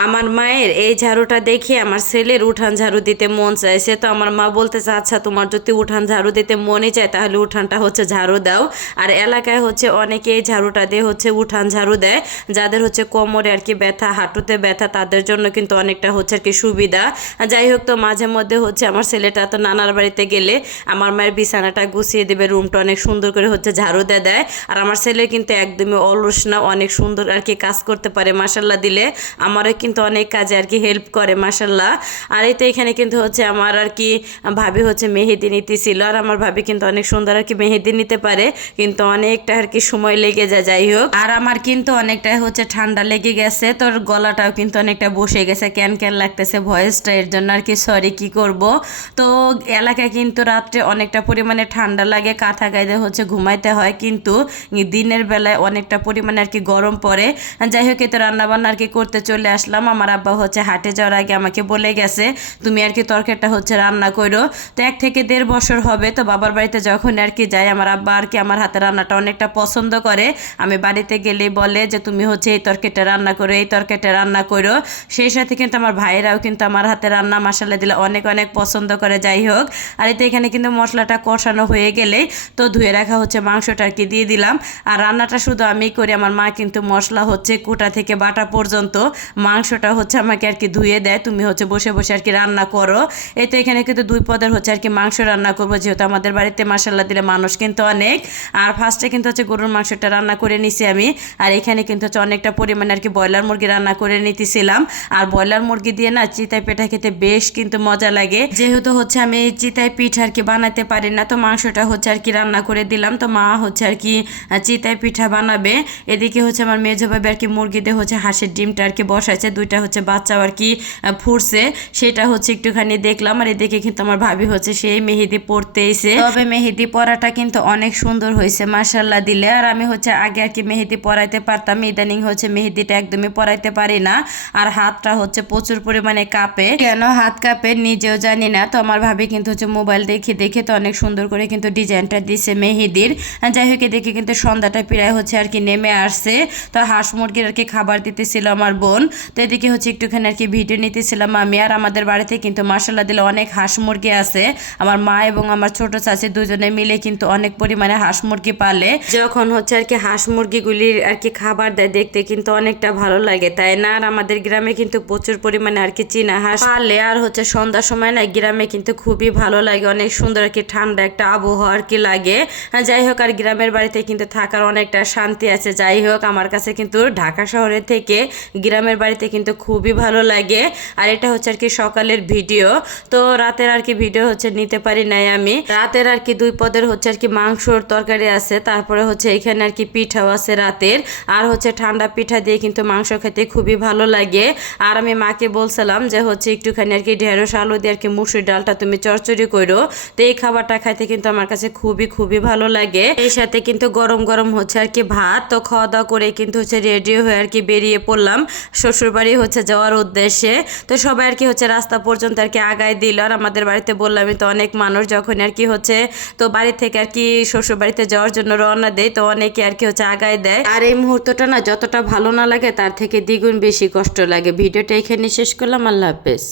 আমার মায়ের এই ঝাড়ুটা দেখে আমার ছেলের উঠান ঝাড়ু দিতে মন চাইছে। তো আমার মা বলতেছে, আচ্ছা তোমার যদি উঠান ঝাড়ু দিতে মনই চায় তাহলে উঠানটা ঝাড়ু দাও। আর এলাকায় অনেকে এই ঝাড়ুটা দিয়ে উঠান ঝাড়ু দেয়, যাদের কোমরে ব্যথা, হাঁটুতে ব্যথা, তাদের জন্য কিন্তু অনেকটা সুবিধা। যাই হোক, তো মাঝে মধ্যে আমার ছেলেটা তো নানার বাড়িতে গেলে আমার মায়ের বিছানাটা গুছিয়ে দেবে, রুমটা অনেক সুন্দর করে ঝাড়ু দেয়। আর আমার ছেলে কিন্তু একদমই অলস না, অনেক সুন্দর কাজ করতে পারে, মাসাল্লাহ দিলে আমারও কিন্তু অনেক কাজে হেল্প করে মাশাল্লাহ। আর এই তো এখানে কিন্তু আমার ভাবি মেহেদি নিতেছিল। আর আমার ভাবি কিন্তু অনেক সুন্দর মেহেদি নিতে পারে, কিন্তু অনেকটা সময় লেগে যায়। যাই হোক, আর আমার কিন্তু অনেকটা ঠান্ডা লেগে গেছে, তোর গলাটাও কিন্তু অনেকটা বসে গেছে, ক্যান ক্যান লাগতেছে ভয়েসটা, এর জন্য সরি, কি করব। তো এলাকায় কিন্তু রাত্রে অনেকটা পরিমাণে ঠান্ডা লাগে, কাঁথা গায়ে ঘুমাইতে হয়, কিন্তু দিনের বেলায় অনেকটা পরিমাণে গরম পড়ে। যাই হোক, তো রান্নাবান্না করতে চলে আসলাম। আমার আব্বা হাটে যাওয়ার আগে আমাকে বলে গেছে তুমি তরকারিটা রান্না করো। তো 1 থেকে 1.5 বছর হবে তো বাবার বাড়িতে যখন যাই, আমার আব্বা আমার হাতে রান্নাটা অনেকটা পছন্দ করে। আমি বাড়িতে গেলেই বলে যে তুমি এই তরকারিটা রান্না করো, এই তরকারিটা রান্না করো। সেই সাথে কিন্তু আমার ভাইরাও কিন্তু আমার হাতে রান্না মশলা দিলে অনেক অনেক পছন্দ করে। যাই হোক, আর এতে এখানে কিন্তু মশলাটা কষানো হয়ে গেলেই তো ধুয়ে রাখা মাংসটা দিয়ে দিলাম। আর রান্নাটা শুধু আমি করি, আমার মা কিন্তু মশলা কুটা থেকে বাটা পর্যন্ত মাংসটা আমাকে ধুয়ে দেয়, তুমি বসে বসে রান্না করো। এই তো এখানে কিন্তু 2 পদের মাংস রান্না করবো, যেহেতু আমাদের বাড়িতে মাসাল্লাহ দিলে মানুষ কিন্তু অনেক। আর ফার্স্টে কিন্তু গরুর মাংসটা রান্না করে নিছি আমি। আর এখানে কিন্তু অনেকটা পরিমাণে ব্রয়লার মুরগি রান্না করে নিতেছিলাম। আর ব্রয়লার মুরগি দিয়ে না চিতাই পিঠা খেতে বেশ কিন্তু মজা লাগে। যেহেতু আমি চিতাই পিঠা বানাতে পারি না, তো মাংসটা রান্না করে দিলাম। তো মা চিতাই পিঠা বানাবে। এদিকে আমার মেজো ভাবে মুরগি দিয়ে হাঁসের ডিমটা বসাইছে, 2টা বাচ্চাও ফুটছে, সেটা একটুখানি দেখলাম। আর এদিকে কিন্তু আমার ভাবি সেই মেহেদি পড়তে এসে, তবে মেহেদি পরাটা কিন্তু অনেক সুন্দর হয়েছে মাশাল্লাহ দিলে। আর আমি আগে মেহেদি পরাইতে পারতাম, ইদানিং মেহেদিটা একদমই পরাইতে পারি না। আর হাতটা প্রচুর পরিমাণে কাঁপে, কেন হাত কাঁপে নিজেও জানি না। তো আমার ভাবি কিন্তু মোবাইল দেখে দেখে তো অনেক সুন্দর করে কিন্তু ডিজাইনটা দিছে মেহেদির। যাই হোক, এদিকে কিন্তু সন্ধ্যাটা প্রায় নেমে আসছে। তো হাঁস মুরগির খাবার দিতেছিল আমার বোন। তো এদিকে একটুখানি ভিডিও নিতেছিলাম আমি। আর আমাদের বাড়িতে কিন্তু মাশাল্লাহ দিলে অনেক হাঁস মুরগি আছে। আমার মা এবং আমার ছোট চাচি দুজনে মিলে কিন্তু অনেক পরিমাণে হাঁস মুরগি পালে। যখন হাঁস মুরগিগুলির খাবার দেয়, দেখতে কিন্তু অনেকটা ভালো লাগে, তাই না? আর আমাদের গ্রামে কিন্তু প্রচুর পরিমাণে চীনা হাঁস পালে। আর সন্ধ্যার সময় না গ্রামে কিন্তু খুবই ভালো লাগে, অনেক সুন্দর ঠান্ডা একটা আবহাওয়া লাগে। যাই হোক, আর গ্রামের বাড়িতে কিন্তু থাকার অনেকটা শান্তি আছে। যাই হোক, আমার কাছে কিন্তু ঢাকা শহরের থেকে গ্রামের বাড়িতে কিন্তু খুবই ভালো লাগে। আর এটা সকালের ভিডিও, তো রাতের ভিডিও নিতে পারি নাই আমি। রাতের 2 পদের মাংসর তরকারি আছে, তারপরে এখানে পিঠাও আছে রাতের। আর ঠান্ডা পিঠা দিয়ে কিন্তু মাংস খেতে খুবই ভালো লাগে। আর আমি মাকে বলছিলাম যে একটুখানি ঢেঁড়স আলু দিয়ে মুসুর ডালটা তুমি চচ্চড়ি করো। তো এই খাবারটা খাইতে কিন্তু আমার কাছে খুবই খুবই ভালো লাগে। এই সাথে কিন্তু গরম গরম ভাত। তো খাওয়া দাওয়া করে কিন্তু রেডি হয়ে বেরিয়ে পড়লাম শ্বশুরবাড়ি যাওয়ার উদ্দেশ্যে। তো সবাই রাস্তা পর্যন্ত আগায় দিল। আর আমাদের বাড়িতে বললামই তো অনেক মানুষ যখন তো বাড়ি থেকে শ্বশুর বাড়িতে যাওয়ার জন্য রওনা দেয়, তো অনেকে আগায় দেয়। আর এই মুহূর্তটা না যতটা ভালো না লাগে তার থেকে দ্বিগুণ বেশি কষ্ট লাগে। ভিডিওটা এখানে শেষ করলাম, আল্লাহ হাফেজ।